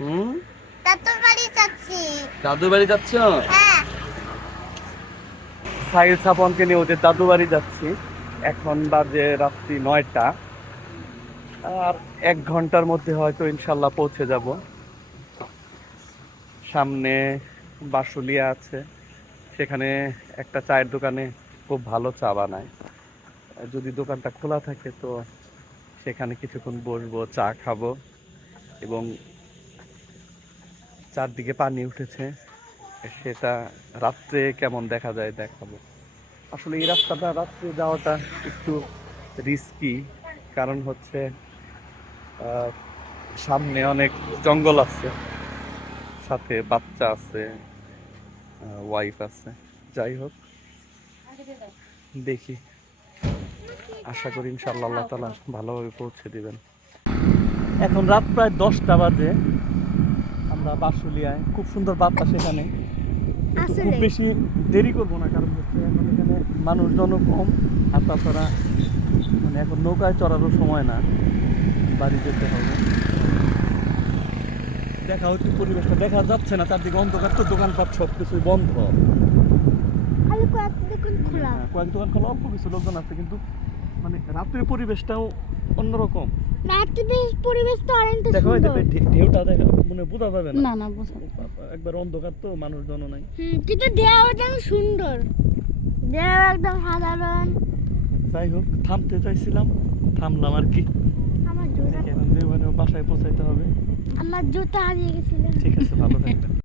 হুম, দাদুর বাড়ি যাচ্ছি। দাদু বাড়ি যাচ্ছ? হ্যাঁ। সাহিল সাপনকে নিয়ে ওদের দাদু বাড়ি যাচ্ছি। এখন বাজে রাত্রি 9টা। আর 1 ঘন্টার মধ্যে হয়তো ইনশাল্লাহ পৌঁছে যাব। সামনে বাসুলিয়া আছে, সেখানে একটা চায়ের দোকানে খুব ভালো চা বানায়। যদি দোকানটা খোলা থাকে তো সেখানে কিছুক্ষণ বসবো, চা খাবো, এবং চারদিকে পানি উঠেছে, সেটা রাত্রে কেমন দেখা যায় দেখাবো। আসলে এই রাস্তাটা রাত্রে যাওয়াটা একটু রিস্কি, কারণ হচ্ছে আহ, সামনে অনেক জঙ্গল আছে, সাথে বাচ্চা আছে, ওয়াইফ আছে। যাই হোক, দেখি, আশা করি ইনশাআল্লাহ আল্লাহ তাআলা ভালোভাবে পৌঁছে দিবেন। এখন রাত প্রায় 10টা বাজে। আমরা বাঁশুলিয়ায়, খুব সুন্দর বাতাস এখানে, কিন্তু খুব আসলে বেশি দেরি করবো না, কারণ হচ্ছে এখন এখানে মানুষজনও কম। আর তাছাড়া মানে এখন নৌকায় চড়ারও সময় না, বাড়ি যেতে হবে। দেখা হচ্ছে পরিবেশটা দেখা যাচ্ছে না, চারদিকে অন্ধকার, তো দোকানপাট সব কিছুই বন্ধ। খালি কয়েকটা দোকান খোলা। হ্যাঁ, কয়েক দোকান খোলা, অল্প কিছু লোকজন আছে, কিন্তু মানে রাত্রের পরিবেশটাও অন্যরকম। রাত্রে পরিবেশ তো অনেক দেখো এই যে সুন্দর। ঢেউটা দেখা মানে বোঝা যাবে না। না না বোঝা একবার অন্ধকার, তো মানুষজনও নাই। কিন্তু দেওয়া একদম সুন্দর, দেওয়া একদম সাধারণ। যাই হোক, থামতে চাইছিলাম, থামলাম আর কি। আমার জুতা এখন যে বাসায় পৌঁছাইতে হবে। আমার জুতা হারিয়ে গেছিল। ঠিক আছে, ভালো থাকবেন।